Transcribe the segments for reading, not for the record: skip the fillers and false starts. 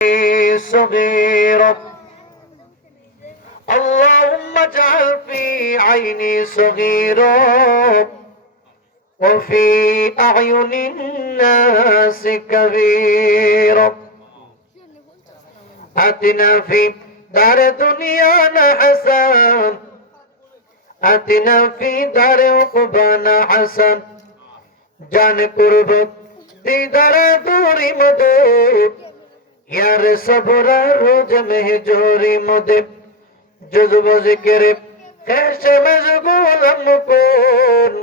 صغيرا اللهم اجعل في عيني صغيرا وفي أعين الناس كبيرا آتنا في دار دنيانا حسن آتنا في دار عقبانا حسن جان قربت دیدار دوری مدد یار صبر روز مهجوری مدد جذب ذکر خیش مشغولم کن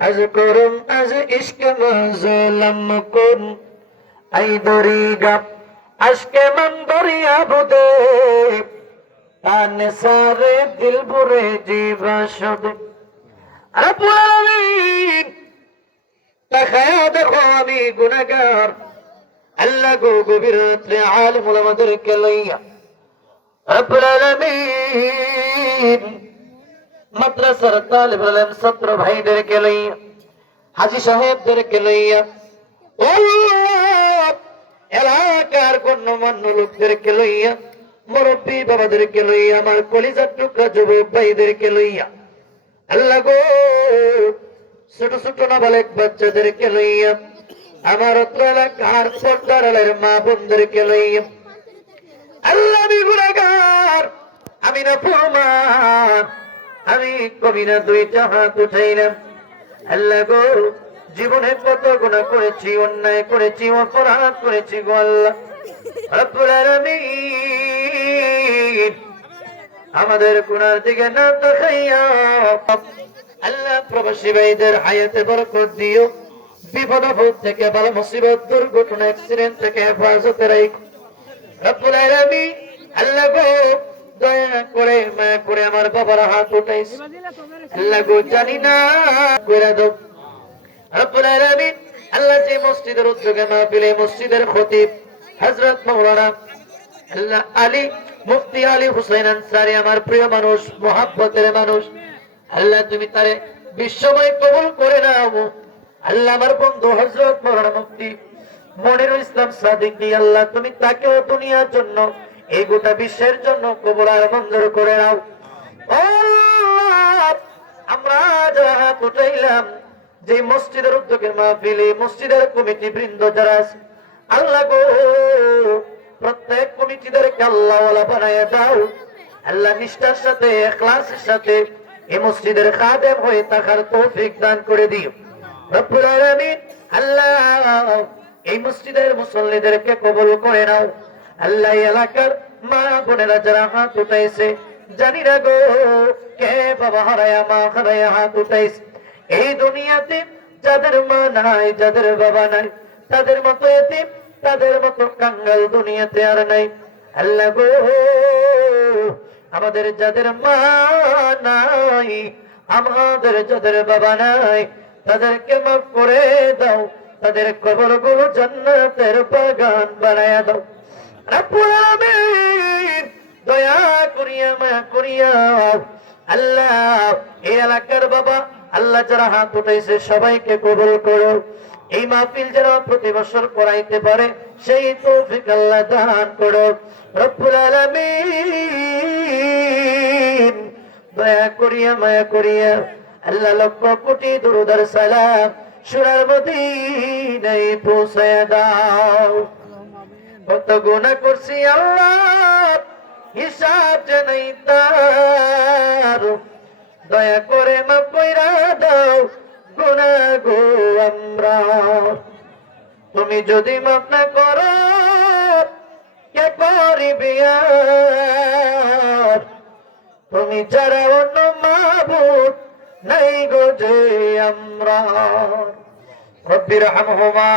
از کرم از عشق مظلم کن ای دریغا عشق من دریا بوده تان سارے دل برے جیوا شده رب العالمین تخیا দেখো আমি গুনাহগার আল্লাহ গো গভীর রাতে আলেম ওলামাদেরকে লইয়া রব্বুল আলামিন মাদ্রাসার তালিব ইলম ছাত্র ভাইদেরকে লইয়া হাজী সাহেবদেরকে লইয়া আল্লাহ এলাকার গণ্যমান্য লোকদেরকে লইয়া মুরব্বী বাবাদেরকে লইয়া আমার কলিজার টুকরা যুবক ভাইদেরকে লইয়া আল্লাহ গো ছোট ছোট নাবালক বাচ্চাদেরকে লইয়া আমার এলাকার পর্দার মা বোনদেরকে লইয়া আল্লাহ আমি গুনাহগার আমি নাফরমান আমি কবিরা দুইটা হাত উঠাইলাম আল্লাহ গো জীবনে কত গুনাহ করেছি অন্যায় করেছি অপরাধ করেছি গো আল্লাহ রব্বুল আলামিন আমাদের গুনার দিকে না তাকাইয়া আল্লাহ প্রবাসী ভাইদের হায়াতে বরকত দিও বিপদ আপদ থেকে বালা মুসিবত দুর্ঘটনা অ্যাক্সিডেন্ট থেকে হেফাজতে রাখো রব্বুল আলামিন আল্লাহ গো দয়া করে মায়া করে আমার বাবার হাত উঠাইছে আল্লাহ গো জানি না করে দাও রব্বুল আলামিন আল্লাহ যে মসজিদের উদ্যোগে মাহফিলে মসজিদের খতিব হযরত মাওলানা আল্লাহ আলী মুফতি আলী হুসাইন আনসারী আমার প্রিয় মানুষ মুহাব্বতের মানুষ আল্লাহ তুমি তারে বিশ্বময় কবুল করে নাও আল্লাহ আমার বন্ধু হযরত মাওলানা মুফতি মনিরুল ইসলাম সাদিকী আল্লাহ তুমি তাকেও দুনিয়ার জন্য এই গোটা বিশ্বের জন্য কবুল আর মঞ্জুর করে নাও আল্লাহ আমরা যারা হাত উঠাইলাম যে মসজিদের উদ্যোগের মাহফিলে মসজিদের কমিটি বৃন্দ যারা আছে আল্লাহ গো প্রত্যেক কমিটিদেরকে আল্লাহ ওয়ালা বানায়া দাও আল্লাহ নিষ্ঠার সাথে ইখলাসের সাথে এই মসজিদের খাদেম হয়ে থাকার তৌফিক দান করে দিও রব্বুল আলামিন আল্লাহ এই মসজিদের মুসল্লিদেরকে কবুল করে নাও আল্লাহ এলাকার মা বোনেরা যারা হাত উঠাইছে জানি না গো কে বাবা হারায়া মা হারায়া হাত উঠাইছে এই দুনিয়াতে যাদের মা নাই যাদের বাবা নাই তাদের মতো এতিম তাদের মতো কাঙ্গাল দুনিয়াতে আর নাই আল্লাহ গো আমাদের যাদের মা নাই আমাদের যাদের বাবা নাই তাদেরকে মাফ করে দাও তাদের কবরগুলো জান্নাতের বাগান বানায়া দাও রব্বুল আলামিন দয়া করিয়া মায়া করিয়া আল্লাহ এই এলাকার বাবা আল্লাহ যারা হাত উঠাইছে সবাইকে কবুল করো এই মাহফিল যারা প্রতি বছর করাইতে পারে সেই তৌফিক আল্লাহ দান করো রব্বুল আলামিন দয়া করিয়া মায়া করিয়া আল্লাহ লক্ষ কোটি দরুদ আর সালাম সুরার মদিনায় পৌঁছায়া দাও কত গুনাহ করছি আল্লাহ হিসাব জানাই তার দয়া করে মাফ কইরা দাও গুনাহ গো আমরা তুমি যদি মাফ না করো কে করিবে আর তুমি যারা অন্য মাবুদ নাই গো যে আমরা রব্বির হামহুমা